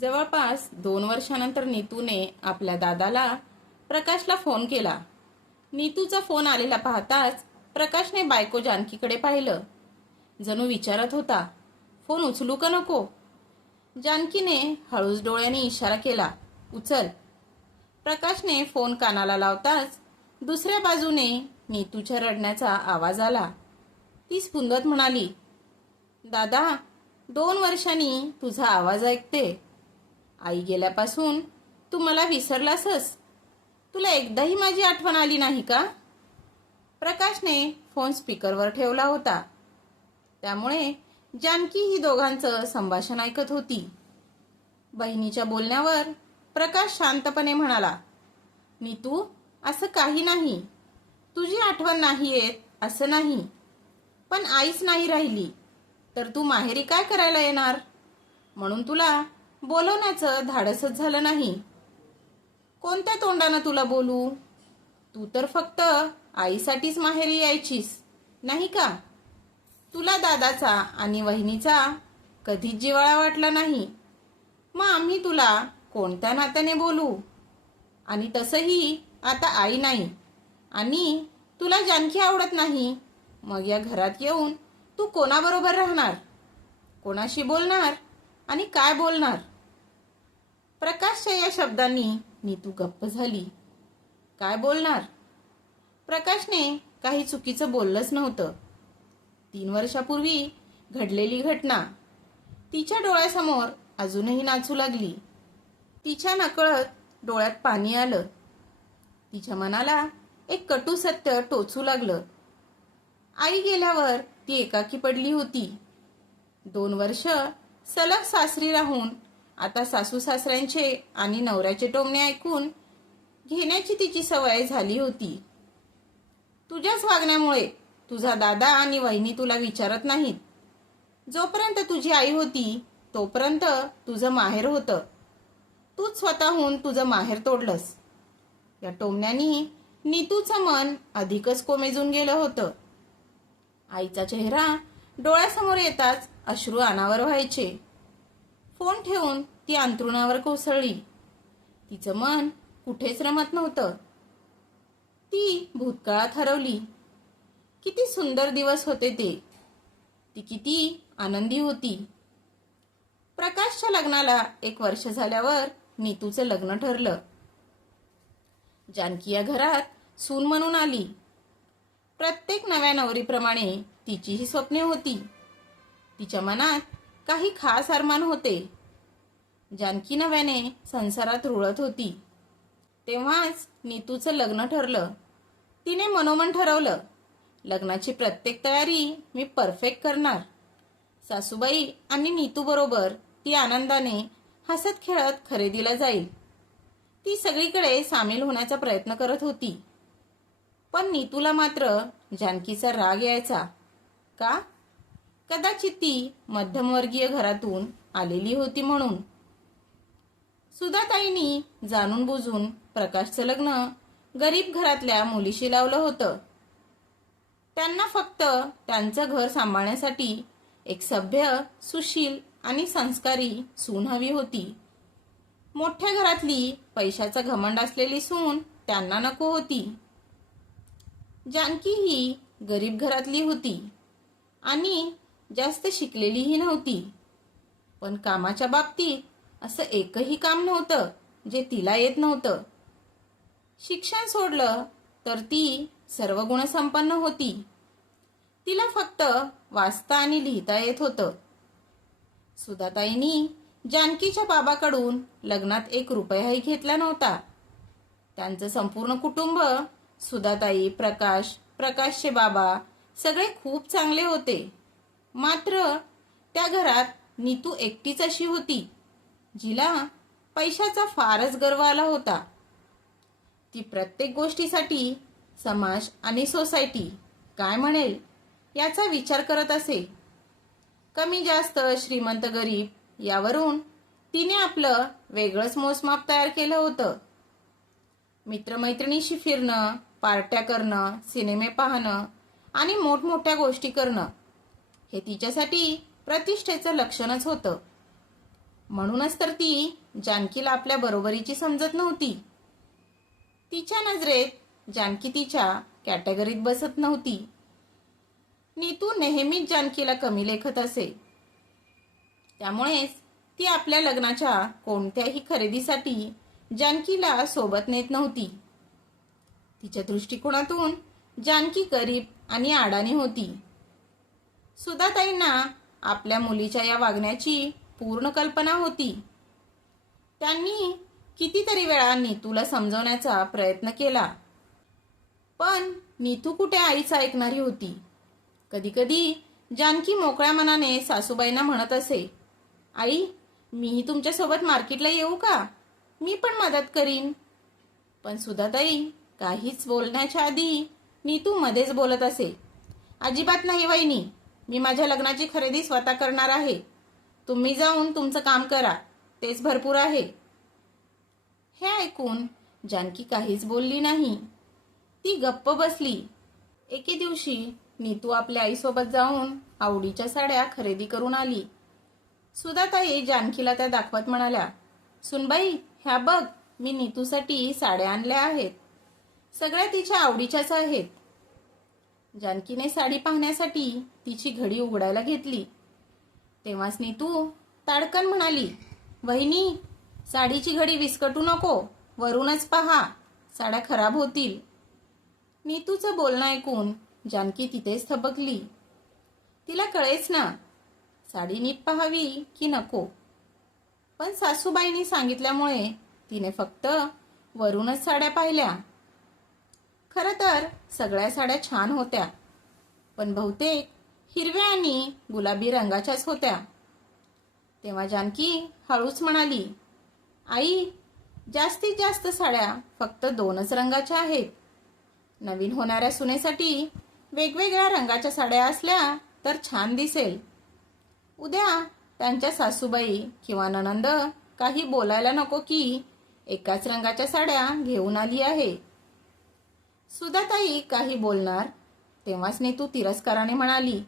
जवळपास दोन वर्षानंतर नीतूने आपल्या दादाला प्रकाशला फोन केला. नीतूचा फोन आलेला पाहताच प्रकाशने बायको जानकीकडे पाहिलं. जणू विचारत होता फोन उचलू का नको? जानकीने हळूच डोळ्याने इशारा केला उचल. प्रकाशने फोन कानाला लावताच दुसऱ्या बाजूने नीतूच्या रडण्याचा आवाज आला. ती स्पुंदत म्हणाली दादा दोन वर्षांनी तुझा आवाज ऐकते. आई गेल्यापासून तू मला विसरलासस तुला एकदाही माझी आठवण आली नाही का? प्रकाशने फोन स्पीकरवर ठेवला होता. त्यामुळे जानकी ही दोघांचं संभाषण ऐकत होती. बहिणीच्या बोलण्यावर प्रकाश शांतपणे म्हणाला नीतू असं काही नाही. तुझी आठवण नाही येत असं नाही. पण आईच नाही राहिली. तर तू माहेरी काय करायला येणार? म्हणून तुला बोलवण्याचं धाडसच झालं नाही. कोणत्या तोंडानं तुला बोलू? तू तर फक्त आईसाठीच माहेरी यायचीस नाही का? तुला दादाचा आणि वहिनीचा कधीच जिवाळा वाटला नाही. मग आम्ही तुला कोणत्या नात्याने बोलू? आणि तसंही आता आई नाही. आणि तुला जानकी आवडत नाही. मग या घरात येऊन तू कोणाबरोबर राहणार? कोणाशी बोलणार? आणि काय बोलणार? प्रकाशच्या या शब्दांनी नीतू गप्प झाली. काय बोलणार? प्रकाशने काही चुकीचं बोललंच नव्हतं. तीन वर्षापूर्वी घडलेली घटना. तिच्या डोळ्यासमोर अजूनही नाचू लागली. तिच्या नकळत डोळ्यात पाणी आलं. तिच्या मनाला एक कटू सत्य टोचू लागलं. आई गेल्यावर ती एकाकी पडली होती. दोन वर्ष सलग सासरी राहून आता सासू सासऱ्यांचे आणि नवऱ्याचे टोमणे ऐकून घेण्याची तिची सवय झाली होती. तुझ्याच वागण्यामुळे तुझा दादा आणि वहिनी तुला विचारत नाहीत. जोपर्यंत तुझी आई होती तोपर्यंत तुझं माहेर होतं. तूच स्वतःहून तुझं माहेर तोडलंस. या टोमण्यानी नीतूचं मन अधिकच कोमेजून गेलं होतं. आईचा चेहरा डोळ्यासमोर येताच अश्रू अनावर व्हायचे. फोन ठेवून ती अंथरुणावर कोसळली. तिचं मन कुठेच रमत नव्हतं. ती भूतकाळात हरवली. किती सुंदर दिवस होते ते. ती किती आनंदी होती. प्रकाशच्या लग्नाला एक वर्ष झाल्यावर नीतूचं लग्न ठरलं. जानकी या घरात सून म्हणून आली. प्रत्येक नव्या नवरीप्रमाणे तिचीही स्वप्ने होती. तिच्या मनात काही खास अरमान होते. जानकी नव्याने संसारात रुळत होती. तेव्हाच नीतूचं लग्न ठरलं. तिने मनोमन ठरवलं लग्नाची प्रत्येक तयारी मी परफेक्ट करणार. सासूबाई आणि नीतू बरोबर ती आनंदाने हसत खेळत खरेदीला जाईल. ती सगळीकडे सामील होण्याचा प्रयत्न करत होती. पण नीतूला मात्र जानकीचा राग यायचा. का? कदाचित ती मध्यमवर्गीय घरातून आलेली होती म्हणून. सुधाताईंनी जाणून बुजून प्रकाशचं लग्न गरीब घरातल्या मुलीशी लावलं होतं. त्यांना फक्त त्यांचं घर सांभाळण्यासाठी एक सभ्य सुशील आणि संस्कारी सून हवी होती. मोठ्या घरातली पैशाचा घमंड असलेली सून त्यांना नको होती. जानकी ही गरीब घरातली होती आणि जास्त शिकलेलीही नव्हती. पण कामाच्या बाबतीत असं एकही काम नव्हतं जे तिला येत नव्हतं. शिक्षण सोडलं तर ती सर्व गुणसंपन्न होती. तिला फक्त वाचता आणि लिहिता येत होतं. सुधाताईंनी जानकीच्या बाबाकडून लग्नात एक रुपयाही घेतला नव्हता. त्यांचं संपूर्ण कुटुंब सुधाताई प्रकाश प्रकाशचे बाबा सगळे खूप चांगले होते. मात्र त्या घरात नीतू एकटीच अशी होती जिला पैशाचा फारच गर्व आला होता. ती प्रत्येक गोष्टीसाठी समाज आणि सोसायटी काय म्हणेल याचा विचार करत असे. कमी जास्त श्रीमंत गरीब यावरून तिने आपलं वेगळंच मोजमाप तयार केलं होतं. मित्रमैत्रिणीशी फिरणं पार्ट्या करणं सिनेमे पाहणं आणि मोठमोठ्या गोष्टी करणं हे तिच्यासाठी प्रतिष्ठेचं लक्षणच होतं. म्हणूनच तर ती जानकीला आपल्या बरोबरीची समजत नव्हती. तिच्या नजरेत जानकी तिच्या कॅटेगरीत बसत नव्हती. नीतू नेहमीच जानकीला कमी लेखत असे. त्यामुळेच ती आपल्या लग्नाच्या कोणत्याही खरेदीसाठी जानकीला सोबत नेत नव्हती. तिच्या दृष्टिकोनातून जानकी गरीब आणि अडाणी होती. सुधाताईंना आपल्या मुलीच्या या वागण्याची पूर्ण कल्पना होती. त्यांनी कितीतरी वेळा नीतूला समजवण्याचा प्रयत्न केला. पण नीतू कुठे आईच ऐकणारी होती? कधीकधी जानकी मोकळ्या मनाने सासूबाईंना म्हणत असे आई मीही तुमच्यासोबत मार्केटला येऊ का? मी पण मदत करीन. पण सुधाताई काहीच बोलण्याच्या आधी नीतू मध्येच बोलत असे अजिबात नाही वहिनी. मी माझ्या लग्नाची खरेदी स्वतः करणार आहे. तुम्ही जाऊन तुमचं काम करा. तेच भरपूर आहे. हे ऐकून जानकी काहीच बोलली नाही. ती गप्प बसली. एके दिवशी नीतू आपल्या आईसोबत जाऊन आवडीच्या साड्या खरेदी करून आली. सुधाताई जानकीला त्या दाखवत म्हणाल्या सुनबाई ह्या बघ मी नीतूसाठी साड्या आणल्या आहेत. सगळ्या तिच्या आवडीच्याच आहेत. जानकीने साडी पाहण्यासाठी तिची घडी उघडायला घेतली. तेव्हाच नीतू ताडकन म्हणाली वहिनी साडीची घडी विस्कटू नको वरूनच पहा साड्या खराब होतील. नीतूचं बोलणं ऐकून जानकी तिथेच थबकली. तिला कळेच ना साडी नीट पाहावी की नको. पण सासूबाईंनी सांगितल्यामुळे तिने फक्त वरूनच साड्या पाहिल्या. खरं तर सगळ्या साड्या छान होत्या. पण बहुतेक हिरव्या आणि गुलाबी रंगाच्याच होत्या. तेव्हा जानकी हळूच म्हणाली आई जास्तीत जास्त साड्या फक्त दोनच रंगाच्या आहेत. नवीन होणाऱ्या सुनेसाठी वेगवेगळ्या रंगाच्या साड्या असल्या तर छान दिसेल. उद्या त्यांच्या सासूबाई किंवा ननंद काही बोलायला नको की एकाच रंगाच्या साड्या घेऊन आली आहे. सुधाताई काही बोलणार. तेव्हाच नेतू तिरस्काराने म्हणाली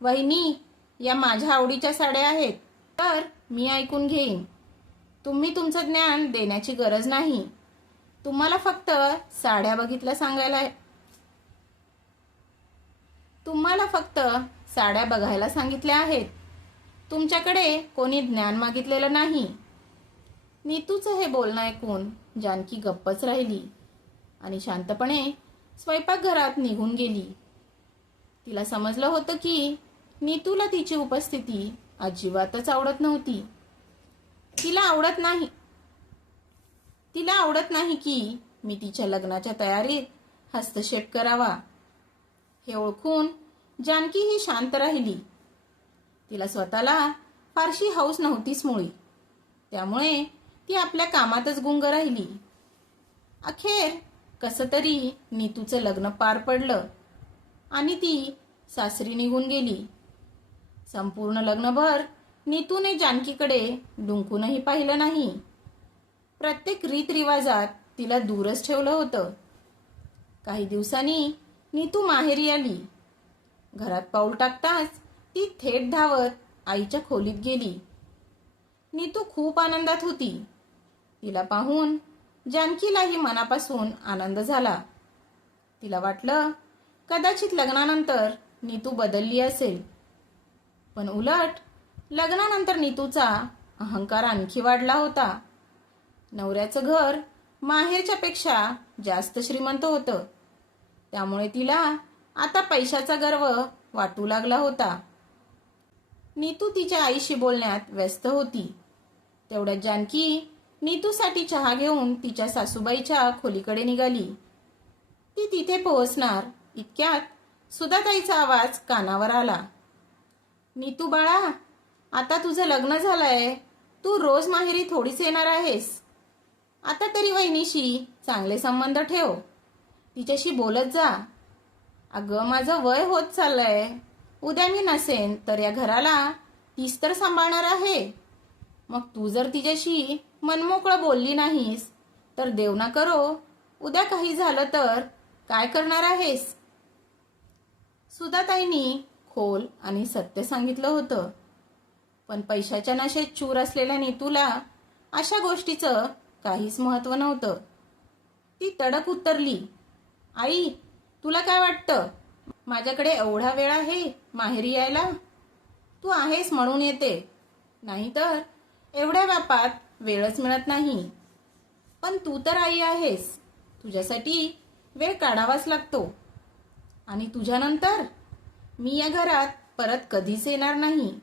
वहिनी या माझ्या आवडीच्या साड्या आहेत तर मी ऐकून घेईन. तुम्ही तुमचं ज्ञान देण्याची गरज नाही. तुम्हाला फक्त साड्या बघितल्या सांगायला तुम्हाला फक्त साड्या बघायला सांगितल्या आहेत. तुमच्याकडे कोणी ज्ञान मागितलेलं नाही. नीतूचं हे बोलणं ऐकून जानकी गप्पच राहिली आणि शांतपणे स्वयंपाकघरात निघून गेली. तिला समजलं होतं की नीतूला तिची उपस्थिती अजिबातच आवडत नव्हती. तिला आवडत नाही. तिला आवडत नाही की मी तिच्या लग्नाच्या तयारीत हस्तक्षेप करावा. हे ओळखून जानकी ही शांत राहिली. तिला स्वतःला फारशी हौस नव्हतीच मुळी. त्यामुळे ती आपल्या कामातच गुंग राहिली. अखेर कसं तरी नीतूचं लग्न पार पडलं आणि ती सासरी निघून गेली. संपूर्ण लग्नभर नीतूने जानकीकडे डुंकूनही पाहिलं नाही. प्रत्येक रीतरिवाजात तिला दूरच ठेवलं होतं. काही दिवसांनी नीतू माहेरी आली. घरात पाऊल टाकताच ती थेट धावत आईच्या खोलीत गेली. नीतू खूप आनंदात होती. तिला पाहून जानकीलाही मनापासून आनंद झाला. तिला वाटलं कदाचित लग्नानंतर नीतू बदलली असेल. पण उलट लग्नानंतर नीतूचा अहंकार आणखी वाढला होता. नवऱ्याचं घर माहेरच्या पेक्षा जास्त श्रीमंत होतं. त्यामुळे तिला आता पैशाचा गर्व वाटू लागला होता. नीतू तिच्या आईशी बोलण्यात व्यस्त होती. तेवढ्यात जानकी नीतूसाठी चहा घेऊन तिच्या सासूबाईच्या खोलीकडे निघाली. ती तिथे पोहोचणार इतक्यात सुधाताईचा आवाज कानावर आला. नीतू बाळा आता तुझं लग्न झालंय. तू रोज माहेरी थोडीच येणार आहेस. आता तरी वहिनीशी चांगले संबंध ठेव. तिच्याशी बोलत जा. अगं माझं वय होत चाललंय. उद्या मी नसेन तर या घराला तीच तर सांभाळणार आहे. मग तू जर तिच्याशी मनमोकळं बोलली नाहीस. तर देव ना करो. उद्या काही झालं तर काय करणार आहेस? सुधाताईंनी खोल आणि सत्य सांगितलं होतं. पण पैशाच्या नशेत चूर असलेल्या नीतूला अशा गोष्टीचं काहीच महत्त्व नव्हतं. ती तडक उतरली. आई तुला काय वाटतं? माझ्याकडे एवढा वेळ आहे? माहेरी यायला? तू आहेस म्हणून येते. नाहीतर एवढ्या व्यापात वेळच मिळत नाही. पण तू तर आई आहेस. तुझ्यासाठी वेळ काढावाच लागतो. आणि तुझ्यानंतर मी या घरात परत कधीच येणार नाही.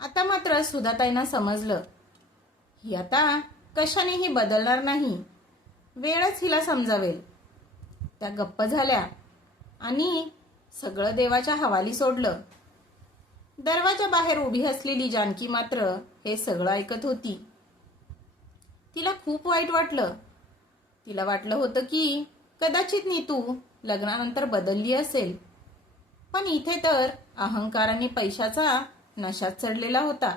आता मात्र सुधाताईंना समजलं. ही आता कशानेही बदलणार नाही. वेळच हिला समजावेल. त्या गप्प झाल्या आणि सगळं देवाच्या हवाली सोडलं. दरवाजा बाहेर उभी असलेली जानकी मात्र हे सगळं ऐकत होती. तिला खूप वाईट वाटलं. तिला वाटलं होतं की कदाचित नीतू लग्नानंतर बदलली असेल. पण इथे तर अहंकाराने पैशाचा नशात चढलेला होता.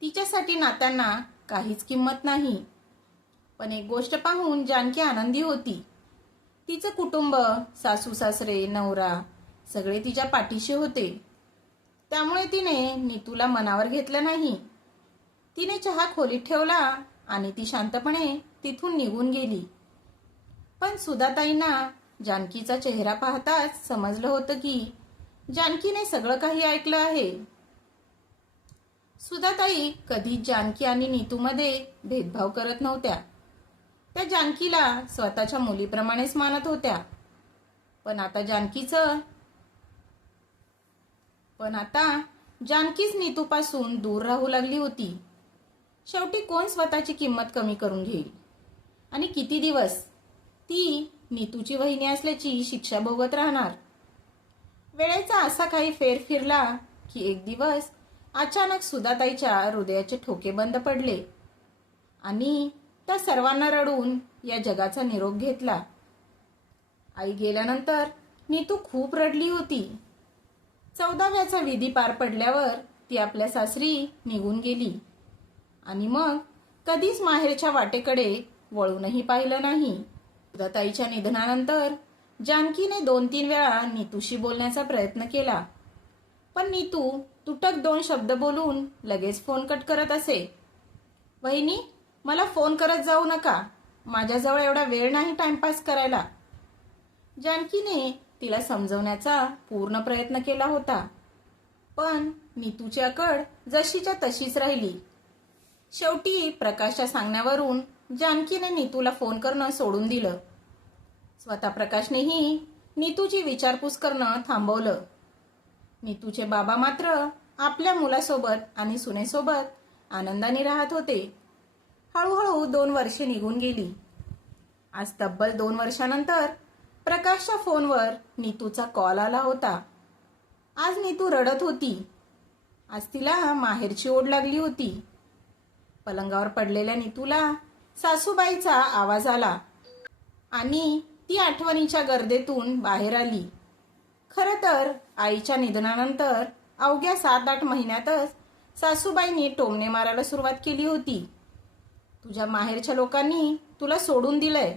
तिच्यासाठी नात्यांना काहीच किंमत नाही. पण एक गोष्ट पाहून जानकी आनंदी होती. तिचं कुटुंब सासू सासरे नवरा सगळे तिच्या पाठीशी होते. त्यामुळे तिने नीतूला मनावर घेतलं नाही. तिने चहा खोलीत ठेवला आणि ती शांतपणे तिथून निघून गेली. पण सुधाताईंना जानकीचा चेहरा पाहताच समजलं होतं की जानकीने सगळं काही ऐकलं आहे. सुधाताई कधीच जानकी आणि नीतूमध्ये भेदभाव करत नव्हत्या. त्या जानकीला स्वतःच्या मुलीप्रमाणेच मानत होत्या. पण आता जानकीचं पण आता जानकीच नीतूपासून दूर राहू लागली होती. शेवटी कोण स्वतःची किंमत कमी करून घेईल? आणि किती दिवस? ती नीतूची वहिनी असल्याची शिक्षा भोगत राहणार. वेळेचा असा काही फेर फिरला की एक दिवस अचानक सुधाताईच्या हृदयाचे ठोके बंद पडले. आणि त्या सर्वांना रडून या जगाचा निरोप घेतला. आई गेल्यानंतर नीतू खूप रडली होती. चौदाव्याचा विधी पार पडल्यावर ती आपल्या सासरी निघून गेली. आणि मग कधीच माहेरच्या वाटेकडे वळूनही पाहिलं नाही. सुधाताईच्या निधनानंतर जानकीने दोन तीन वेळा नीतूशी बोलण्याचा प्रयत्न केला. पण नीतू तुटक दोन शब्द बोलून लगेच फोन कट करत असे. वहिनी मला फोन करत जाऊ नका. माझ्याजवळ एवढा वेळ नाही टाइमपास करायला. जानकीने तिला समजवण्याचा पूर्ण प्रयत्न केला होता. पण नीतूची अकड जशीच्या तशीच राहिली. शेवटी प्रकाशच्या सांगण्यावरून जानकीने नीतूला फोन करणं सोडून दिलं. स्वतः प्रकाशनेही नीतूची विचारपूस करणं थांबवलं. नीतूचे बाबा मात्र आपल्या मुलासोबत आणि सुनेसोबत आनंदाने राहत होते. हळूहळू दोन वर्षे निघून गेली. आज तब्बल दोन वर्षानंतर प्रकाशच्या फोनवर नीतूचा कॉल आला होता. आज नीतू रडत होती. आज तिला माहेरची ओढ लागली होती. पलंगावर पडलेल्या नीतूला सासूबाईचा आवाज आला. आणि ती आठवणीच्या गर्देतून बाहेर आली. खरं तर आईच्या निधनानंतर अवघ्या सात आठ महिन्यातच सासूबाईंनी टोमणे मारायला सुरुवात केली होती. तुझ्या माहेरच्या लोकांनी तुला सोडून दिलंय.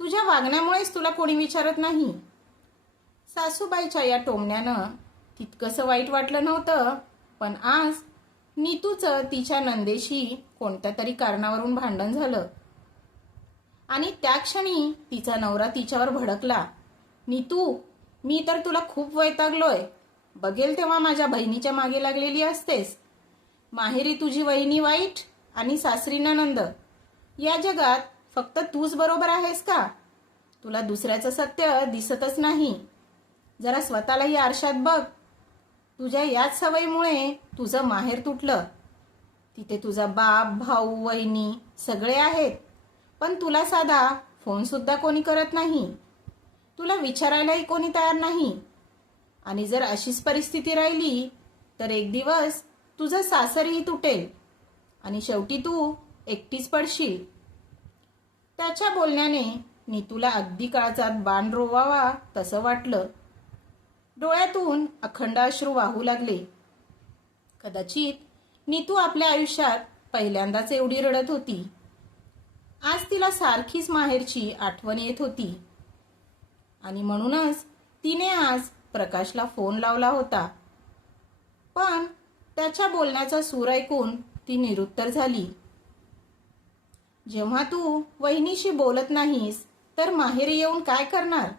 तुझ्या वागण्यामुळेच तुला कोणी विचारत नाही. सासूबाईच्या या टोमण्यानं तितकंसं वाईट वाटलं नव्हतं पण आज नीतूचं तिच्या नंदेशी कोणत्या तरी कारणावरून भांडण झालं. आणि त्या क्षणी तिचा नवरा तिच्यावर भडकला. नीतू मी तर तुला खूप वैतागलोय. बघेल तेव्हा माझ्या बहिणीच्या मागे लागलेली असतेस. माहेरी तुझी वहिनी वाईट आणि सासरी ननंद या जगात फक्त तूच बरोबर आहेस का? तुला दुसऱ्याचं सत्य दिसतच नाही. जरा स्वतःलाही आरशात बघ. तुझ्या याच सवयीमुळे तुझं माहेर तुटलं. तिथे तुझा बाप भाऊ वहिनी सगळे आहेत. पण तुला साधा फोनसुद्धा कोणी करत नाही. तुला विचारायलाही कोणी तयार नाही. आणि जर अशीच परिस्थिती राहिली तर एक दिवस तुझं सासरही तुटेल. आणि शेवटी तू एकटीच पडशील. त्याच्या बोलण्याने नीतूला अगदी काळजात बाण रोवावा तसं वाटलं. डोळ्यातून अखंडाश्रू वाहू लागले. कदाचित नीतू आपल्या आयुष्यात पहिल्यांदाच एवढी रडत होती. आज तिला सारखीच माहेरची आठवण येत होती. आणि म्हणूनच तिने आज प्रकाशला फोन लावला होता. पण त्याच्या बोलण्याचा सूर ऐकून ती निरुत्तर झाली. जेव्हा तू वहिनीशी बोलत नाहीस तर माहेरी येऊन काय करणार?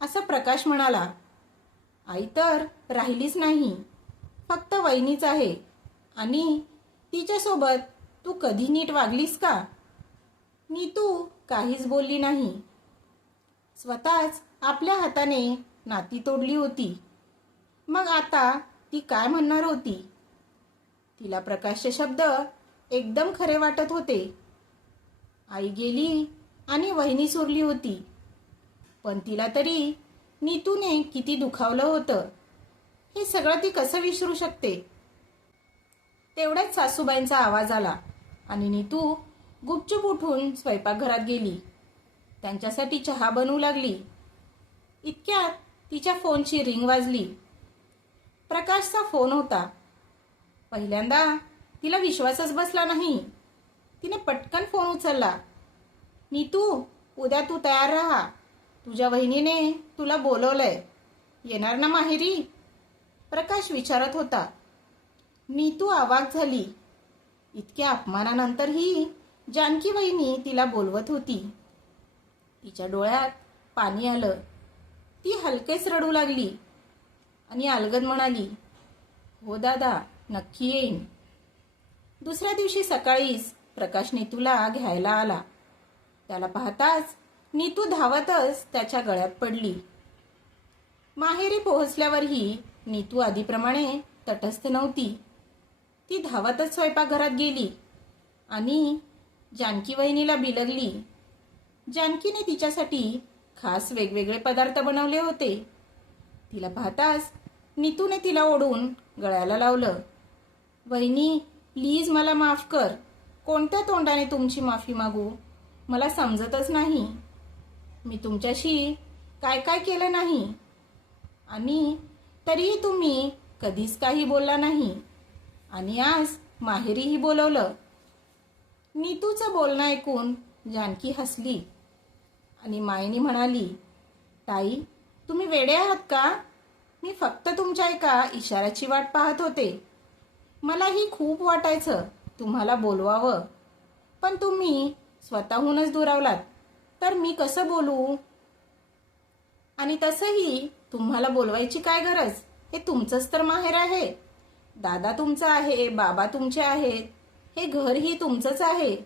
असं प्रकाश म्हणाला. आई तर राहिलीच नाही. फक्त वहिनीच आहे. आणि तिच्यासोबत तू कधी नीट वागलीस का? नीतू काहीच बोलली नाही. स्वतःच आपल्या हाताने नाती तोडली होती. मग आता ती काय म्हणणार होती? तिला प्रकाशचे शब्द एकदम खरे वाटत होते. आई गेली आणि वहिनी सुरली होती. पण तिला तरी नीतूने किती दुखावलं होतं. हे सगळं ती कसं विसरू शकते? तेवढ्याच सासूबाईंचा आवाज आला आणि नीतू गुपचूप उठून स्वयंपाकघरात गेली. त्यांच्यासाठी चहा बनवू लागली. इतक्यात तिच्या फोनची रिंग वाजली. प्रकाशचा फोन होता. पहिल्यांदा तिला विश्वासच बसला नाही. तिने पटकन फोन उचलला. नीतू उद्या तू तयार राहा. तुझ्या वहिनीने तुला बोलवलंय. येणार ना माहेरी? प्रकाश विचारत होता. नीतू आवाक झाली. इतक्या अपमानानंतरही जानकी वहिनी तिला बोलवत होती. तिच्या डोळ्यात पाणी आलं. ती हलकेच रडू लागली आणि अलगद म्हणाली हो दादा नक्की येईन. दुसऱ्या दिवशी सकाळीच प्रकाश नीतूला घ्यायला आला. त्याला पाहताच नीतू धावतच त्याच्या गळ्यात पडली. माहेरी पोहोचल्यावरही नीतू आधीप्रमाणे तटस्थ नव्हती. ती धावतच स्वयंपाकघरात गेली आणि जानकी वहिनीला बिलगली. जानकीने तिच्यासाठी खास वेगवेगळे पदार्थ बनवले होते. तिला पाहताच नीतूने तिला ओढून गळ्याला लावलं. वहिनी प्लीज मला माफ कर. कोणत्या तोंडाने तुमची माफी मागू? मला समजतच नाही. मी तुमच्याशी काय काय केलं नाही. आणि तरीही तुम्ही कधीच काही बोलला नाही. आणि आज माहेरीही बोलवलं. नीतूचं बोलणं ऐकून जानकी हसली. आणि मायनी म्हणाली ताई तुम्ही वेडे आहात का? मी फक्त तुमच्या एका इशाऱ्याची वाट पाहत होते. मलाही खूप वाटायचं तुम्हाला बोलवावं. पण तुम्ही स्वतःहूनच दुरावलात. तर मी कसं बोलू? आणि तसंही तुम्हाला बोलवायची काय गरज? हे तुमचंच तर माहेर आहे. दादा तुमचा आहे बाबा तुमचे आहेत. हे घरही तुमचंच आहे.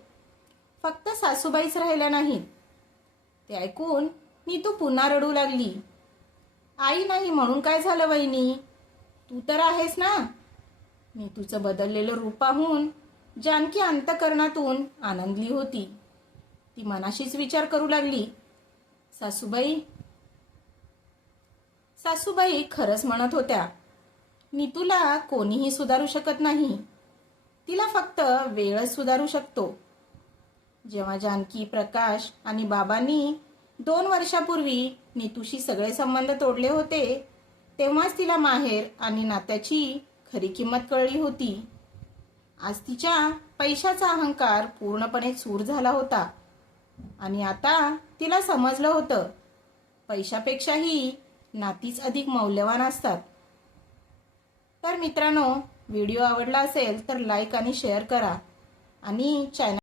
फक्त सासूबाईच राहिल्या नाहीत. ते ऐकून मी तू पुन्हा रडू लागली. आई नाही म्हणून काय झालं वहिनी? तू तर आहेस ना. मी तुझं बदललेलं रूप पाहून जानकी अंतकरणातून आनंदली होती. ती मनाशीच विचार करू लागली. सासूबाई सासूबाई खरंच म्हणत होत्या नीतूला कोणीही सुधारू शकत नाही. तिला फक्त वेळच सुधारू शकतो. जेव्हा जानकी प्रकाश आणि बाबांनी दोन वर्षापूर्वी नीतूशी सगळे संबंध तोडले होते तेव्हाच तिला माहेर आणि नात्याची खरी किंमत कळली होती. आज तिच्या पैशाचा अहंकार पूर्णपणे चूर झाला होता. आणि आता तिला समजलं होतं. पैशापेक्षाही नातीच अधिक मौल्यवान असतात. तर मित्रांनो व्हिडिओ आवडला असेल तर लाईक आणि शेअर करा. आणि चॅनल